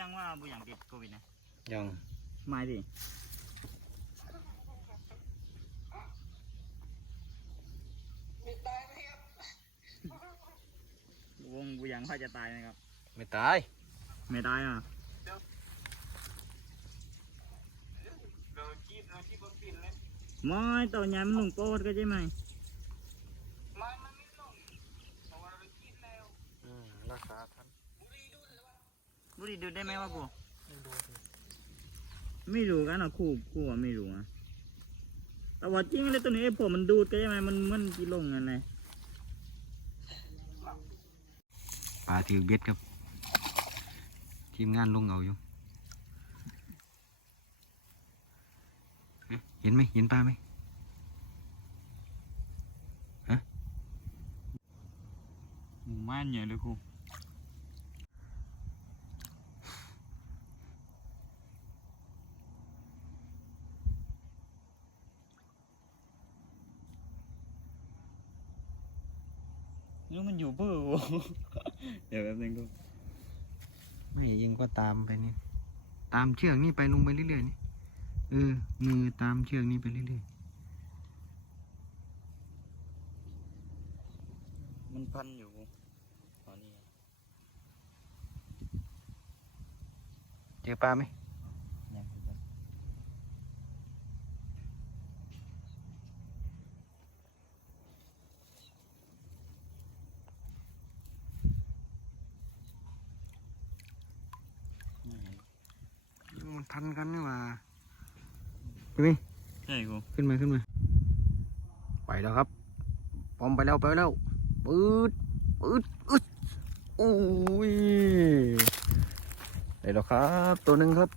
ยังว่าบุยังติดโควิดนะยังไม่ดิวงบุยังเขาจะตายไหมครับ ไม่ตาย ไม่ตายอะไม่ตัวใหญ่มันลงโปดก็ใช่ไหมอืมรักษาท่าน บุรีดูได้ไหมวะกู ไม่รู้กันอะคู่คู่อะไม่รู้อะแต่ว่าจริงเลยตัวนี้ไอ้ผมมันดูดก็ใช่ไหมมันมันกี่ลงกันเลยปลาถือเบ็ดครับ ทีมงานลงเอาอยู่ฮะเห็นไหมเห็นปลาไหมหมูม่านเยอะเลยครู นี่มันอยู่เพื่อกูเดี๋ยวแป๊บนึงกูไม่ยิงก็ตามไปนี่ ตามเชือกนี่ไปลงไปเรื่อยๆนี่เออมือตามเชือกนี่ไปเรื่อยมันพันอยู่กูตอนนี้ๆเจอปลาไหม ยังอยู่ปะ มันพันกันนี่หว่าใช่ไหมใช่กูขึ้นมาขึ้นมา ไปแล้วครับปอมไปแล้วไปแล้วปืดปืดอึดอุ้ยได้แล้วครับ ตัวหนึ่งครับ